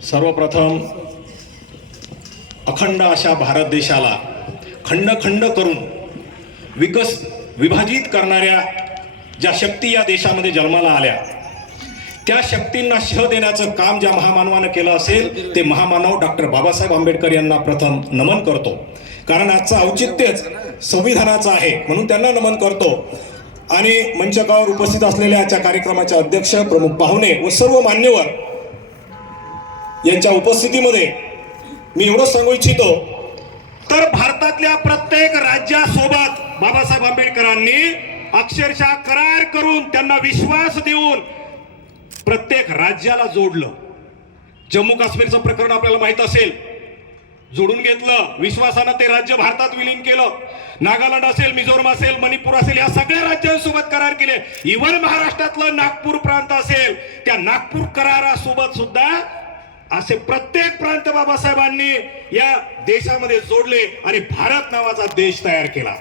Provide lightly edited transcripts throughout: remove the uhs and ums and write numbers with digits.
सर्वप्रथम अखंड अशा भारत देशाला खंड खंड करून विभाजित करणाऱ्या ज्या शक्ती या देशामध्ये जन्माला आल्या त्या शक्तींना शह देण्याचं काम ज्या महामानवानं केलं असेल ते महामानव डॉक्टर बाबासाहेब आंबेडकर यांना प्रथम नमन करतो। कारण आजचं औचित्यच संविधानाचं आहे म्हणून त्यांना नमन करतो। आणि मंचकावर उपस्थित असलेल्या आजच्या कार्यक्रमाचे अध्यक्ष, प्रमुख पाहुणे व सर्व मान्यवर यांच्या उपस्थितीमध्ये मी एवढंच सांगू इच्छितो, तर भारतातल्या प्रत्येक राज्यासोबत बाबासाहेब आंबेडकरांनी अक्षरशः करार करून त्यांना विश्वास देऊन प्रत्येक राज्याला जोडलं। जम्मू काश्मीरचं प्रकरण आपल्याला माहित असेल, जोडून घेतलं विश्वासानं, ते राज्य भारतात विलीन केलं। नागालँड असेल, मिझोरम असेल, मणिपूर असेल, या सगळ्या राज्यांसोबत करार केले। इव्हन महाराष्ट्रातलं नागपूर प्रांत असेल, त्या नागपूर करारासोबत सुद्धा असे प्रत्येक प्रांत बाबासाहेबांनी या देशामध्ये जोडले आणि भारत नावाचा देश तयार केला।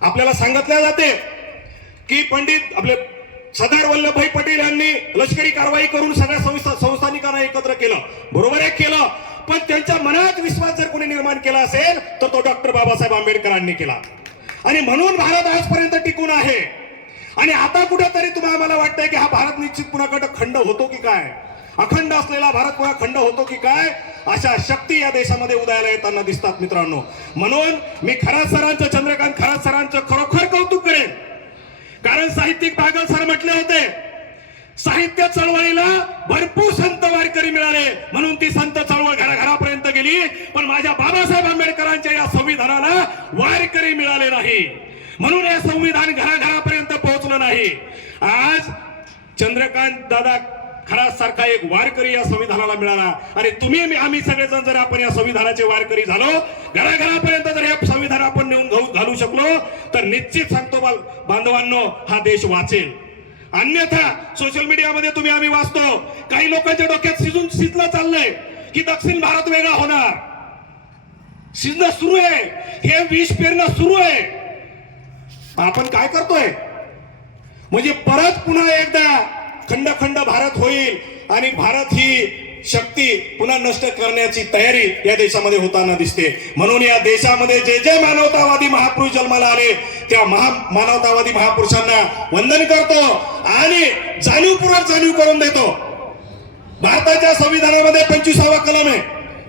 आपल्याला सांगितले जाते की पंडित आपले सरदार वल्लभभाई पटेल यांनी लष्करी कारवाई करून सगळ्या संस्थानिकांना एकत्र केलं। बरोबर आहे, केलं, पण त्यांच्या मनात विश्वास जर कोणी निर्माण केला असेल तर तो डॉक्टर बाबासाहेब आंबेडकरांनी केला। आणि म्हणून भारत आजपर्यंत टिकून आहे। आणि आता कुठेतरी तुम्हाला आम्हाला वाटतंय की हा भारत निश्चित पुन्हा खंड होतो की काय, अखंड असलेला भारत पुन्हा खंड होतो की काय, अशा शक्ती या देशामध्ये उदयाला येताना दिसतात मित्रांनो। म्हणून मी खरात सरांचं, चंद्रकांत खरात सरांचं खरोखर कौतुक करेन। कारण साहित्यिक बागल सर म्हटले होते, साहित्य चळवळीला भरपूर संत वारकरी मिळाले म्हणून ती संत चळवळ घराघरापर्यंत गेली, पण माझ्या बाबासाहेब आंबेडकरांच्या या संविधानाला वारकरी मिळाले नाही, म्हणून हे संविधान घराघरापर्यंत पोहोचलं नाही। आज चंद्रकांत दादा खरात सारखा एक वारकरी या संविधानाला मिळाला आणि तुम्ही आम्ही सगळेजण जर आपण या संविधानाचे वारकरी झालो, घराघरापर्यंत जर हे संविधान आपण नेऊन घालू शकलो तर निश्चित सांगतो बांधवांनो, हा देश वाचेल। अन्यथा सोशल मीडियामध्ये तुम्ही आम्ही वाचतो, काही लोकांच्या डोक्यात शिजलं चाललंय की दक्षिण भारत वेगळा होणार, शिजणं सुरू आहे, हे विष पेरणं सुरू आहे। आपण काय करतोय म्हणजे परत पुन्हा एकदा खंड खंड भारत होईल आणि भारत ही शक्ती पुन्हा नष्ट करण्याची तयारी या देशामध्ये होताना दिसते। म्हणून या देशामध्ये जे जे मानवतावादी महापुरुष जन्माला आले त्या मानवतावादी महापुरुषांना वंदन करतो आणि जाणीवपूर्वक जाणीव करून देतो। भारताच्या संविधानामध्ये 25वा कलम आहे,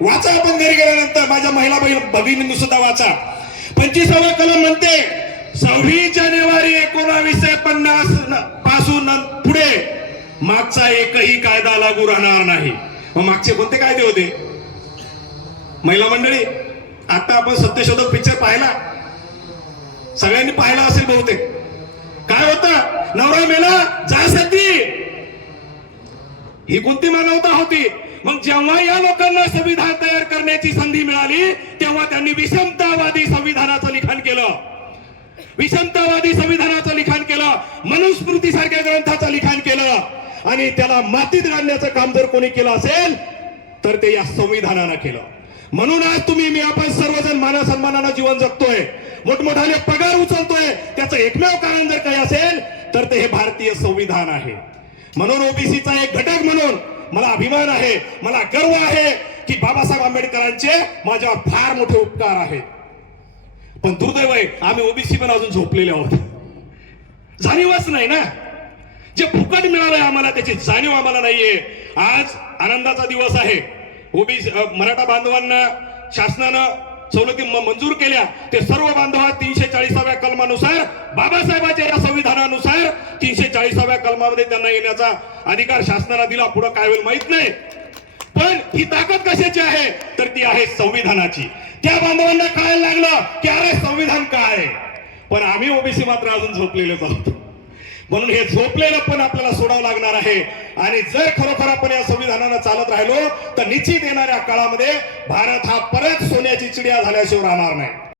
वाचा आपण घरी गेल्यानंतर, माझ्या महिला भगिनींनी सुद्धा वाचा। 25वा कलम म्हणते 26 जानेवारी 1950 पासून पुढे मागचा एकही कायदा लागू राहणार नाही। मग मागचे कोणते कायदे होते महिला मंडळी? आता आपण सत्यशोधक पिक्चर पाहिला, सगळ्यांनी पाहिला असेल बहुतेक। काय होतं, नवरा मेला जा सती, ही कोणती मानवता होती? मग जेव्हा या लोकांना संविधान तयार करण्याची संधी मिळाली तेव्हा त्यांनी विषमतावादी संविधानाचं लिखाण केलं, विषमतावादी संविधानाचं लिखाण केलं, मनुस्मृती सारख्या ग्रंथाचं लिखाण केलं आणि त्याला मातीत घालण्याचं काम जर कोणी केलं असेल तर ते या संविधानानं केलं। म्हणून आज तुम्ही मी आपण सर्वजण मान सन्मानानं जीवन जगतोय, मोठमोठाले पगार उचलतोय, त्याचं एकमेव कारण जर काही असेल तर ते हे भारतीय संविधान आहे। म्हणून ओबीसीचा एक घटक म्हणून मला अभिमान आहे, मला गर्व आहे की बाबासाहेब आंबेडकरांचे माझ्यावर फार मोठे उपकार आहेत। पण दुर्दैव आहे आम्ही ओबीसी पण अजून झोपलेले आहोत, जाणीवच नाही ना। जे फुकट मिळालंय आम्हाला त्याची जाणीव आम्हाला नाहीये। आज आनंदाचा दिवस आहे, ओबीसी मराठा बांधवांना शासनानं सवलती मंजूर केल्या, ते सर्व बांधव 340व्या कलमानुसार, बाबासाहेबांच्या या संविधानानुसार 340व्या कलमामध्ये त्यांना येण्याचा अधिकार शासनाला दिला। पुढे काय होईल माहित नाही, पण ही ताकद कशाची आहे तर ती आहे संविधानाची। त्या बांधवांना कळायला लागलं की अरे संविधान काय, पण आम्ही ओबीसी मात्र अजून झोपलेलेच आहोत। म्हणून हे झोपलेलं पण आपल्याला सोडावं लागणार आहे। आणि जर खरोखर आपण या संविधानानं चालत राहिलो तर निश्चित येणाऱ्या काळामध्ये भारत हा परत सोन्याची चिडिया झाल्याशिवाय राहणार नाही।